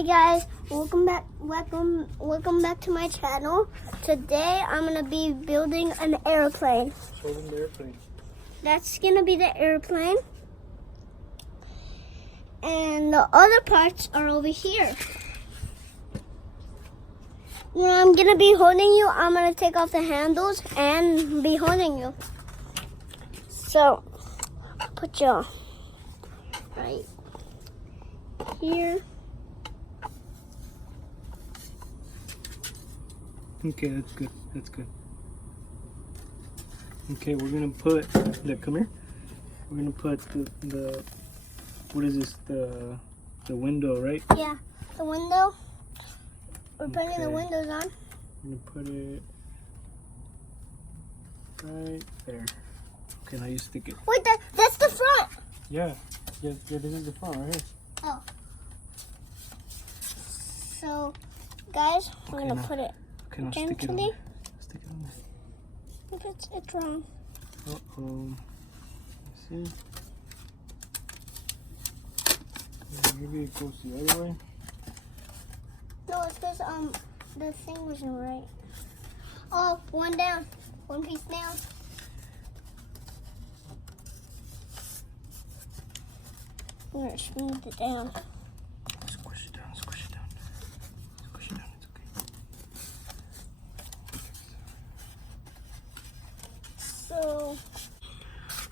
Hey guys, welcome back to my channel. Today I'm gonna be building an airplane. Show them the airplane. That's gonna be the airplane. And the other parts are over here. When I'm gonna be holding you, I'm gonna take off the handles and be holding you. So, put you right here. Okay, that's good. That's good. Okay, we're gonna put. Look, come here. We're gonna put the what is this? The window, right? Yeah, the window. We're putting the Okay. windows on. We're gonna put it right there. Okay, now you stick it. Wait, that's the front. Yeah. This is the front right here. Oh. So, guys, we're Okay, gonna now- put it Okay, now stick it on gently. there. Stick it on there. If it's wrong. Uh-oh. Let's see. Yeah, maybe it goes the other way. No, it's because the thing wasn't right. Oh, one down. One piece down. We're gonna smooth it down. Squish it down, squish it down. Squish it down, it's okay. So,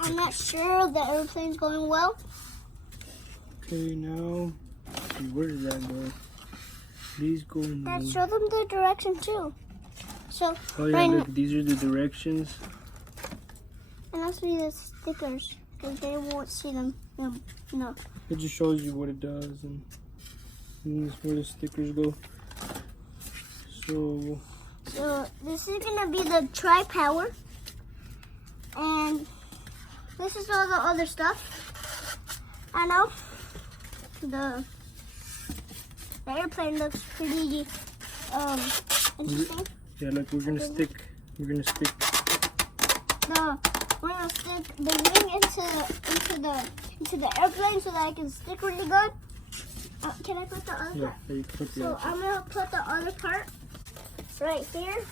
I'm not sure the airplane's going well. Okay, now, let's see, where did that go? These go in the... Show them the direction too. So, Oh yeah, right look, these are the directions. and also the stickers, because they won't see them. No. It just shows you what it does, and this is where the stickers go. So, This is gonna be the tri-power, and this is all the other stuff. I know the airplane looks pretty interesting. yeah, look, we're gonna stick We're gonna stick the wing into the airplane so that I can stick really good. Can I put the other yeah, part? there you put the So I'm gonna put the other part right here.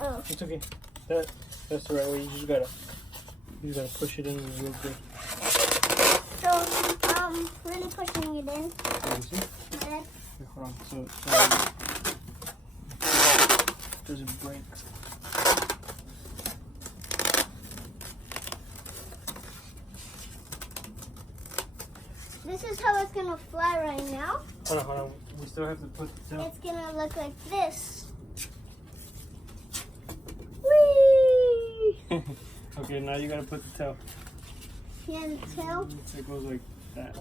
Oh, It's okay. That's the right way. You just gotta push it in real good. so really pushing it in. You see? Then Here, hold on. So doesn't break. this is how it's gonna fly right now. Hold on. We still have to put the tail. It's gonna look like this. Whee! Okay, now you gotta put the tail. Yeah, the tail. It goes like that.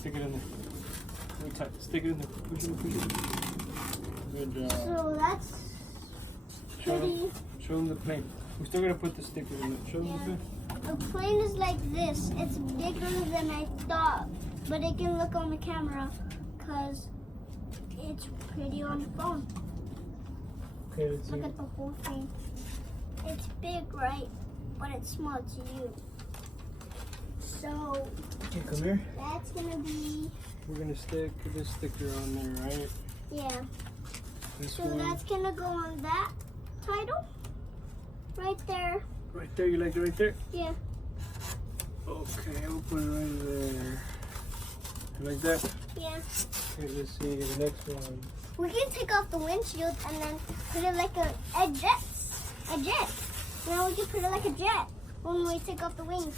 Stick it in there. Really tight. Stick it in there. Push it. Good job. So that's pretty. Show them the plane. We still gotta put the sticker in it. Show them the plane. The plane is like this. It's bigger than I thought, but it can look on the camera because it's pretty on the phone. Okay, let's see. Look at the whole thing. It's big, right? But it's small to you. So Okay, come here. that's gonna be, We're gonna stick this sticker on there, right? yeah. This So one. that's gonna go on that title. Right there. Right there, you like it right there? Yeah. Okay, I'll put it right there. You like that? Yeah. Okay, let's see the next one. We can take off the windshield and then put it like a jet. A jet. Now we can put it like a jet when we take off the wings.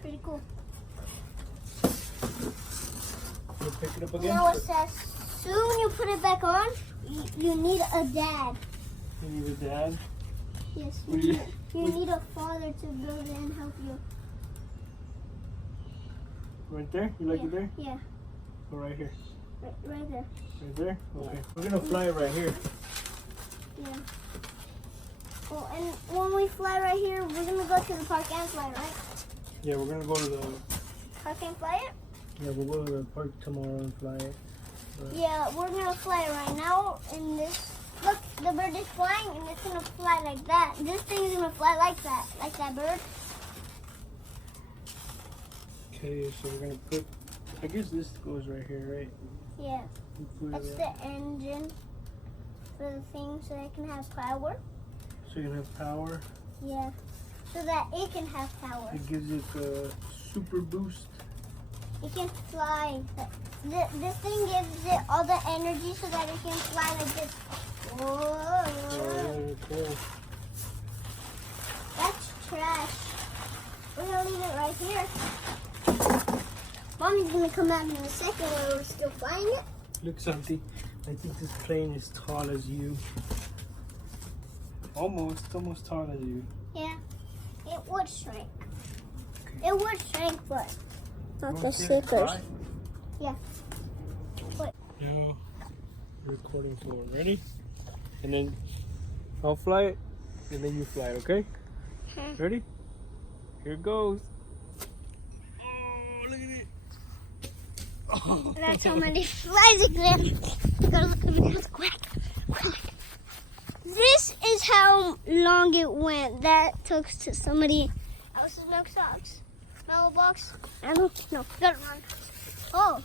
Pretty cool. You pick it up again? Now it says, soon you put it back on, you need a dad. You need a dad? Yes, What do you- you need a father to build it and help you. Right there? You like Yeah. it there? Yeah, Or right here? right there. Right there? Okay. We're gonna fly it right here. Yeah. Well, and when we fly right here, we're gonna go to the park and fly, right? Yeah, we're gonna go to the Park and fly it? we'll go to the park tomorrow and fly it. Yeah, we're gonna fly right now in this. Look, the bird is flying and it's gonna fly like that. This thing is gonna fly like that bird. Okay, so we're gonna put. I guess this goes right here, right? Yeah. You put That's it the engine for the thing so it can have power. so you can have power. Yeah. So that it can have power. It gives it the super boost. It can fly. This thing gives it all the energy so that it can fly like this. Whoa. Okay. That's trash. We're gonna leave it right here. Mommy's gonna come out in a second when we're still flying it. Look, Santi. I think this plane is tall as you. Almost tall as you. Yeah. It would shrink. It would shrink, but not the Wanna see it stickers. fly? Yeah. Now, recording forward. Ready? And then I'll fly it, and then you fly it, okay? Okay. Ready? Here it goes. Oh, look at it. Oh. That's how many flies again. We gotta look at it quick. This is how long it went. That took to somebody else's milk socks, mailbox. I don't know. Gotta run. Oh,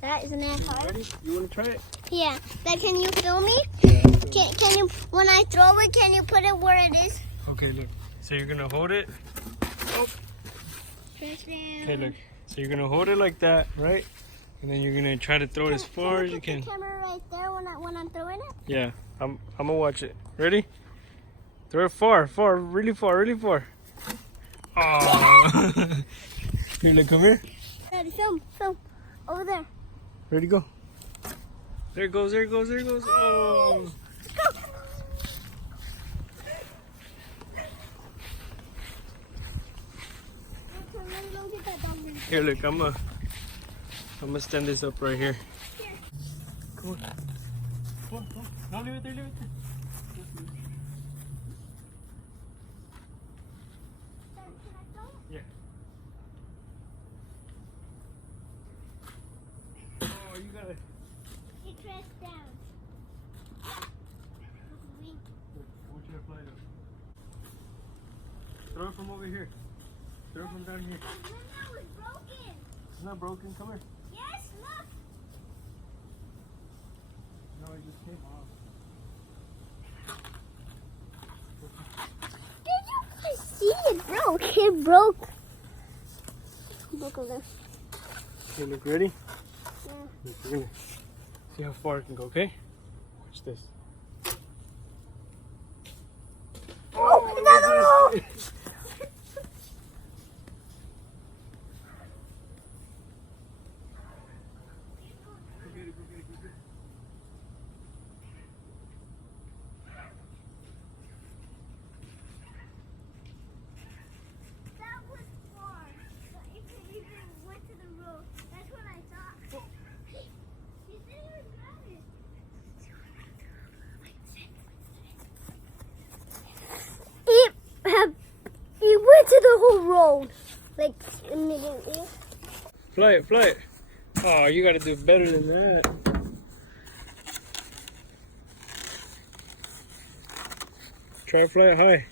that is an ant car. Ready? You want to try it? Yeah. Then can you film me? Yeah. Can you? When I throw it, can you put it where it is? Okay, look. So you're gonna hold it. Oh. Press down. Okay, look. So you're gonna hold it like that, right? And then you're gonna try to throw it as far as you can. Put the camera right there when I'm throwing it. Yeah, I'm gonna watch it. Ready? Throw it far, really far, really far. Oh. Here, look, come here. Daddy, film. Over there. Ready, go. There it goes, there it goes, there it goes. Oh. Go. Here, look, I'm gonna stand this up right here. Come on. Come on, come on. No, leave it there, leave it there. Yeah. Oh, you got it. It pressed down. Look, I want you to fly it up. Throw it from over here. Throw it from down here. The window is broken. It's not broken. Come here. Yes, look. No, it just came off. Did you guys see it broke? It broke. Broke over there. Okay, look, ready? Yeah. Look, we're gonna see how far it can go, okay? Watch this. Oh, another one! That was far. But if it even went to the road, that's what I thought. You said it was grabbing. It went to the whole road. Like immediately. Fly it, fly it. Oh, you gotta do better than that. Try to fly it high.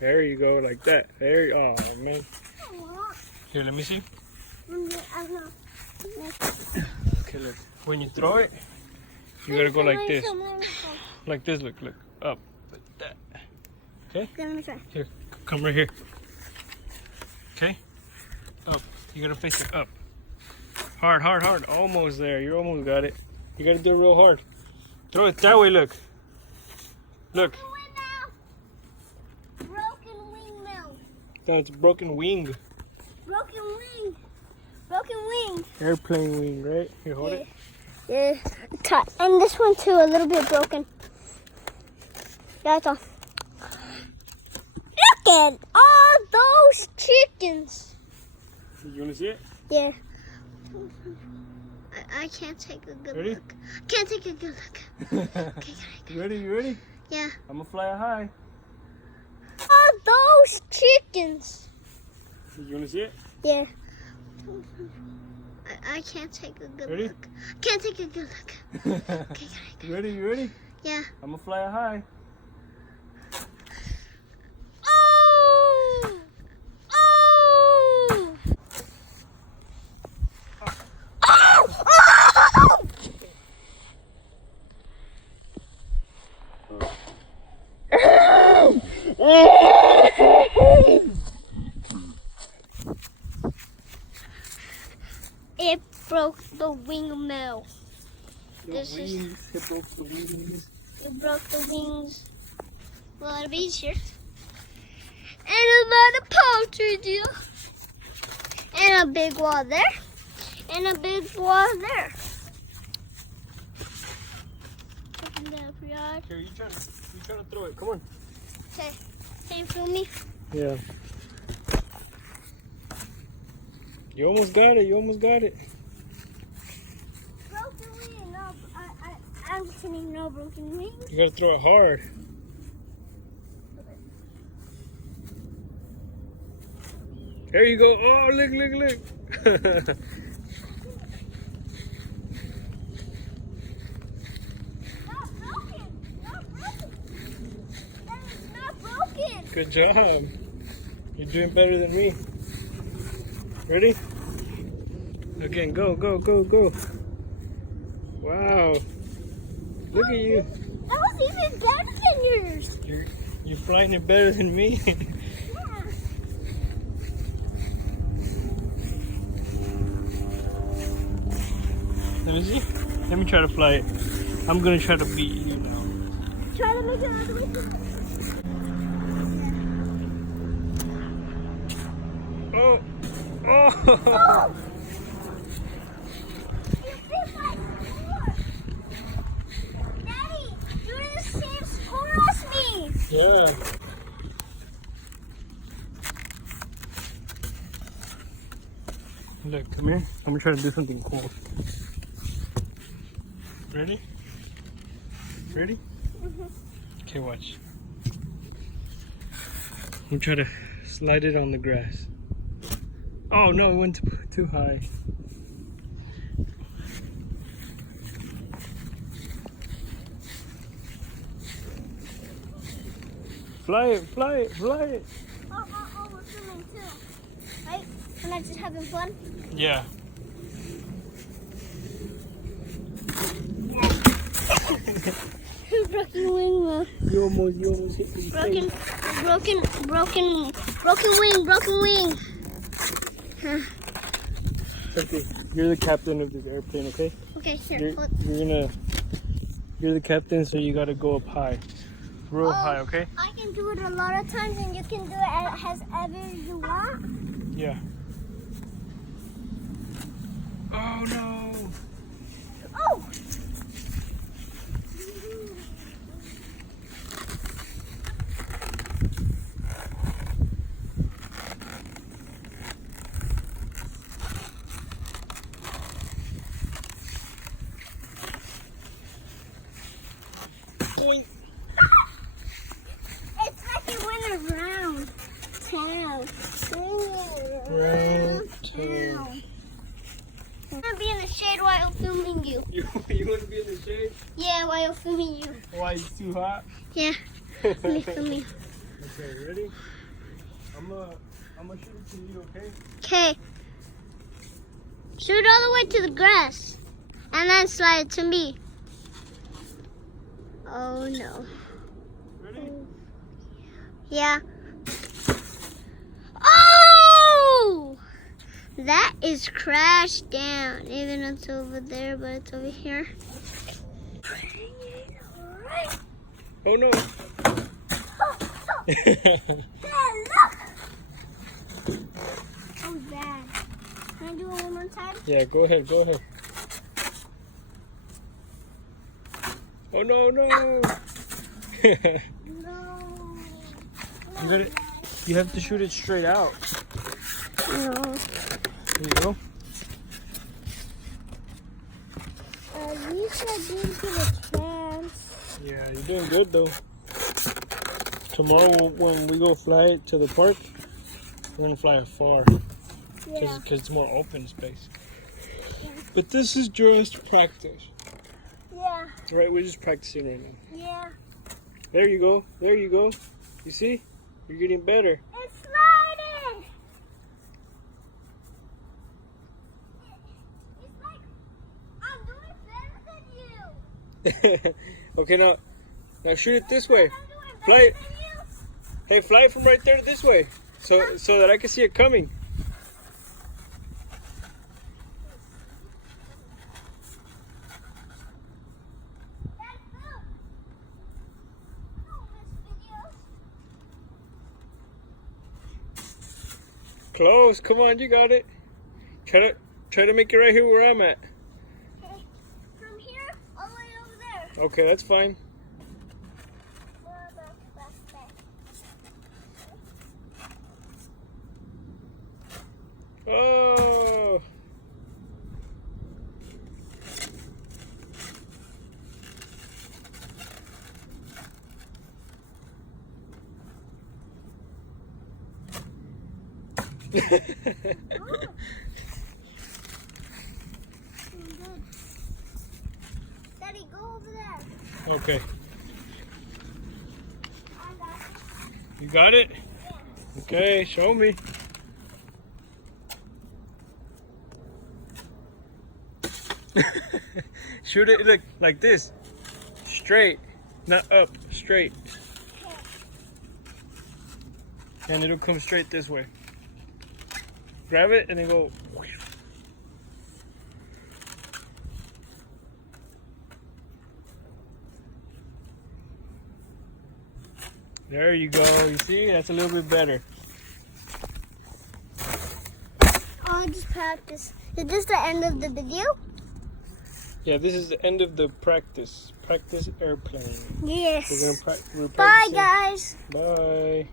There you go, like that. There you, oh man. Here, let me see. I know. Okay, look. When you throw it, you gotta go like this. Like this, look, up. Like that. Okay? Okay, let me try. Here, come right here. Okay? Up. You gotta face it up. Hard, hard, hard. Almost there. You almost got it. You gotta do it real hard. Throw it that way, look. Look. Broken windmill. That's broken wing. Broken wing. Broken wing. Airplane wing, right? Here, hold it. Yeah. And this one too, a little bit broken. Yeah, that's all. Look at all those chickens. You wanna see it? Yeah. I can't take a good Ready? look. Can't take a good look. Okay, You ready? You ready? yeah. I'm gonna fly it high. All those chickens. You wanna see it? Yeah. I can't take a good Ready? look. Can't take a good look. Okay, You ready? You ready? yeah. I'm gonna fly it high. Oh! It broke the windmill. This is- It broke the wings. It broke the wings. Well, it'll be easier. And a lot of poultry deal. And a big wall there. And a big wall there. Open that up, yard. Here, you trying to throw it. Come on. Okay. Can you feel me? Yeah. You almost got it. You almost got it. Broken wing. No, I'm just saying no broken wings. You gotta throw it hard. There you go. Oh, look, look, look. Not broken. Not broken. That is not broken. Good job. You're doing better than me. Ready? Again, go, go, go, go. Wow. Look at you. That was even better than yours. You're flying it better than me. Yeah. Let me see. Let me try to fly it. I'm gonna try to beat you now. Try to make it out of the way. Oh! Oh! Oh! You did my score! Daddy, you're the same score as me! Yeah. Look, come here. I'm gonna try to do something cool. Ready? Ready? Okay, watch. I'm gonna try to slide it on the grass. Oh no, it went too high. Fly it, fly it, fly it. Oh, we're filming too. Right? We're not just having fun? Yeah. Broken wing, Mom. You almost hit me. Broken wing. Huh. Okay, you're the captain of this airplane, okay? Okay, here. You're the captain, so you gotta go up high. Real high, okay? I can do it a lot of times and you can do it as ever you want. Yeah. Oh no! Oh! Boing. It's like it went around town. Around town. I'm gonna be in the shade while filming you. You want to be in the shade? Yeah, while filming you. Why, it's too hot? Yeah, let me film you. Okay, ready? I'm gonna shoot it to you, okay? Okay. Shoot all the way to the grass. And then slide it to me. Oh no. Ready? Yeah. Oh! That is crashed down. Even though it's over there, but it's over here. Oh no! Look! Oh, bad. Can I do it one more time? Yeah, go ahead, go ahead. Oh no, no! No. You have to shoot it straight out. No. There you go. At least I didn't get a chance. Yeah, you're doing good though. Tomorrow when we go fly it to the park, we're gonna fly it far. Yeah. Because it's more open space. But this is just practice. Yeah. Right, we're just practicing right now. Yeah. There you go. There you go. You see? You're getting better. It's sliding! It's like I'm doing better than you. Okay, now shoot it this way. I'm doing Fly better it. than you. Hey, fly from right there to this way, so that I can see it coming. Close. Come on, you got it. Try to make it right here where I'm at. Okay. From here all the way over there. Okay, that's fine. Oh. Daddy, go over there. Okay. I got it. You got it? Okay, show me. Shoot it, look, like this. Straight, not up, straight. And it'll come straight this way. Grab it and then go. There you go. You see, that's a little bit better. I'll just practice. Is this the end of the video? Yeah, this is the end of the practice. Practice airplane. Yes. We're Bye, practicing. guys. Bye.